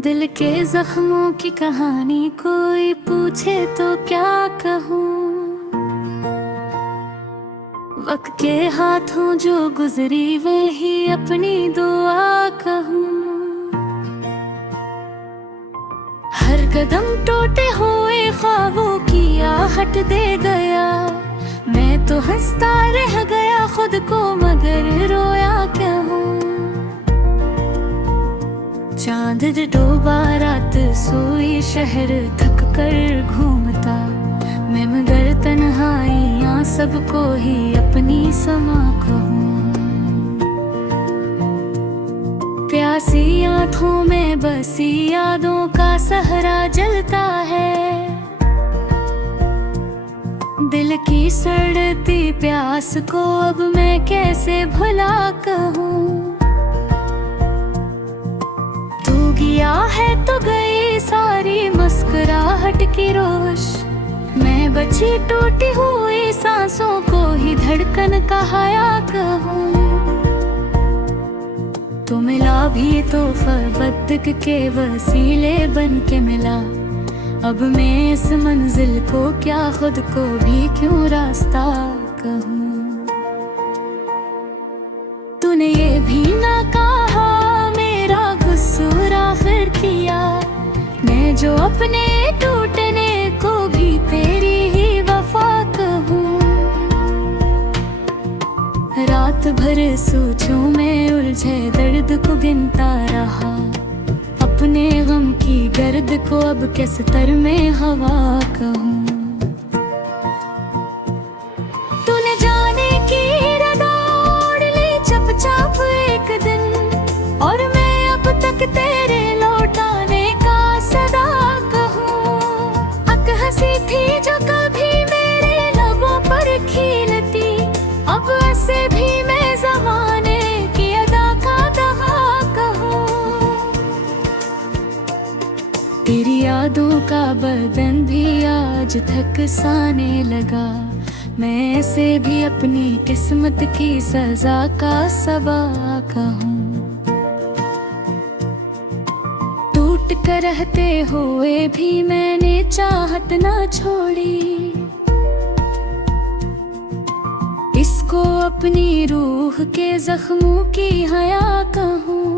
दिल के जख्मों की कहानी कोई पूछे तो क्या कहूँ। वक्त के हाथों जो गुजरी वही अपनी दुआ कहूँ। हर कदम टूटे हुए ख्वाबों की आहट दे गया। मैं तो हंसता रह गया खुद को मगर रोया क्या हूँ। चांद डूबा रात सोई शहर थक कर घूमता। मैं मगर तन्हाइयाँ सबको ही अपनी समा कहूँ। प्यासी आँखों में बसी यादों का सहरा जलता है। दिल की सड़ती प्यास को अब मैं कैसे भुला कहूँ। तू गया है तो गई सारी मुस्कुराहट की रोश। मैं बची टूटी हुई सांसों को ही धड़कन कहाया कहूँ। तो मिला भी तोहफा बदक के वसीले बन के मिला। अब मैं इस मंजिल को क्या खुद को भी क्यों रास्ता कहूँ। तूने ये भी ना कहा मेरा कसूर आखिर किया। मैं जो अपने टूटने को भी तेरी ही वफा कहूँ। रात भर सोचूं में उलझे दर्द को गिनता रहा। अपने गम की गर्द को अब किस तर में हवा कहूँ। तूने जाने की रदा ओढ़ ली चुपचाप एक दिन। और मैं अब तक तेरे लौटाने का सदा कहूँ। अक हंसी थी जो कभी मेरे लबों पर खिलती। अब ऐसे भी मैं ज़माने की अदा का दगा कहूँ। तेरी यादों का बदन भी आज थक साने लगा। मैं ऐसे भी अपनी किस्मत की सजा का सबा कहूँ। टूट कर रहते हुए भी मैंने चाहत ना छोड़ी। इसको अपनी रूह के जख्मों की हया कहूँ।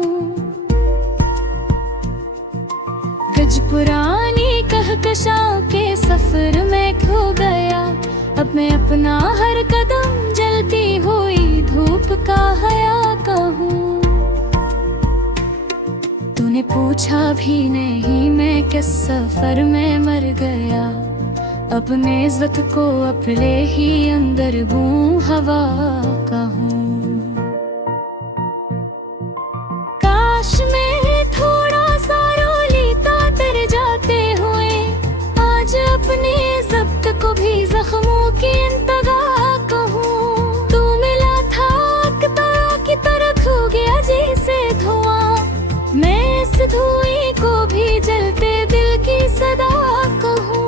गज पुरानी कहकशा के सफर में खो गया। अब मैं अपना हर कदम जलती हुई धूप का हया कहूँ। तूने पूछा भी नहीं मैं किस सफर में मर गया। अपने इज्जत को अपने ही अंदर बूं हवा कहूँ। काश मैं थोड़ा सा रो लेता तर जाते हुए। आज अपने जब्त को भी जख्मों की इंतहा कहूँ। तू मिला था तरह की तरह खो गया जैसे धुआं। मैं इस धुएं को भी जलते दिल की सदा कहूँ।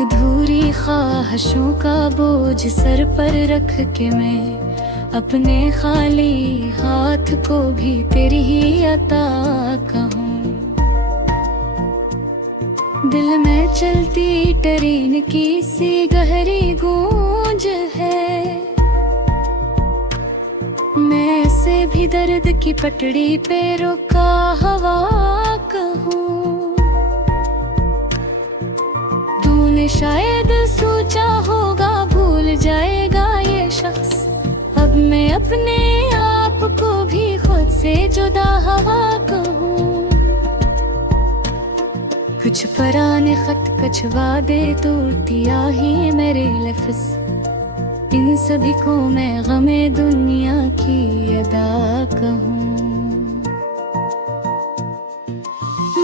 अधूरी ख्वाहिशों का बोझ सर पर रख के मैं अपने खाली हाथ को भी तेरी ही अता कहूँ। दिल में चलती ट्रेन की सी गहरी गूंज है। मैं से भी दर्द की पटड़ी पे रुका हवा कहूँ। तूने शायद सोचा होगा भूल जाएगा ये शख्स। अब मैं अपने आप को भी खुद से जुदा हवा कहूँ। कुछ पुराने खत कुछ वादे टूटिया ही मेरे लफ्ज़। इन सभी को मैं गमे दुनिया की अदा कहूँ।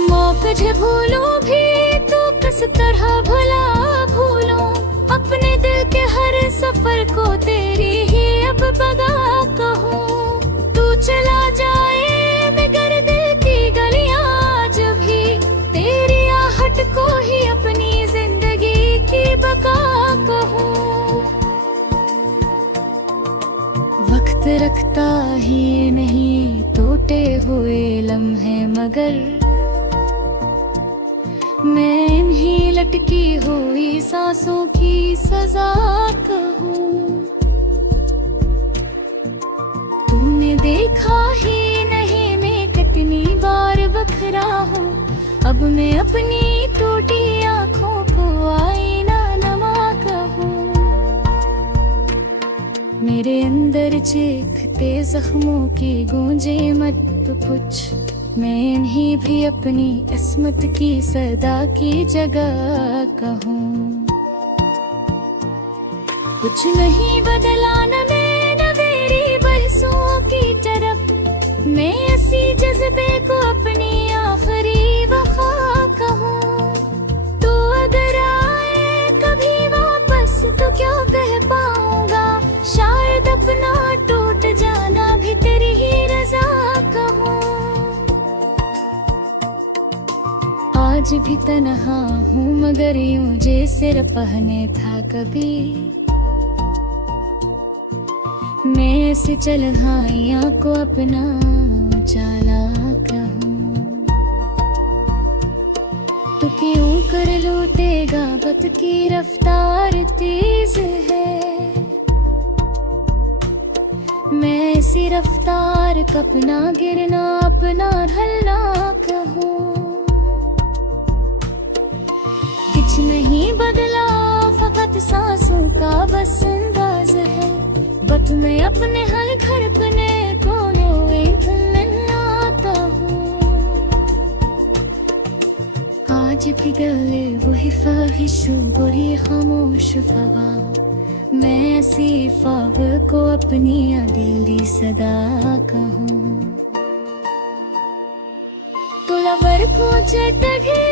मौका जो भूलूं भी तो किस तरह भला भूलूं। अपने दिल के हर सफर को तेरी ही अब बगा कहूँ। तू चला जाए मगर दिल की गलियां आज भी तेरी आहट को ही अपनी जिंदगी की बका कहूँ। वक्त रखता ही नहीं टूटे हुए लम्हे मगर मैं इन्हीं लटकी हुई सांसों की सजा कहूँ। तूने देखा ही नहीं मैं कितनी बार बखरा हूँ, अब मैं अपनी टूटी आँखों को आईना नमा कहूँ। मेरे अंदर चीखते जख्मों की गूंजे मत पूछ, मैं इन्हीं भी अपनी किस्मत की सदा की जगह कहूँ। कुछ नहीं बदला न मैं न मेरी बहसों की तरफ, मैं इसी जज्बे को अपनी आखिरी वफा कहूँ। तो अगर आए कभी वापस तो क्या कह पाऊंगा, शायद अपना टूट जाना भी तेरी ही रजा कहूँ। आज भी तन्हा हूँ मगर यूं जैसे रपहने था कभी, मैं ऐसे चलहाइयाँ को अपना उजाला कहूँ। तो क्यों कर लो तेगा बत की रफ्तार तेज है, मैं ऐसी रफ्तार कपना गिरना अपना ढलना कहूँ। कुछ नहीं बदला फकत सांसों का बस अंदाज है, बट मैं अपने हर धड़कने को मिलाता हूँ। आज भी गले वही ख्वाहिश बुरी खामोश फवा, मैं ऐसी ख्वाब को अपनी दिली सदा कहूँ। तुला बर को चटके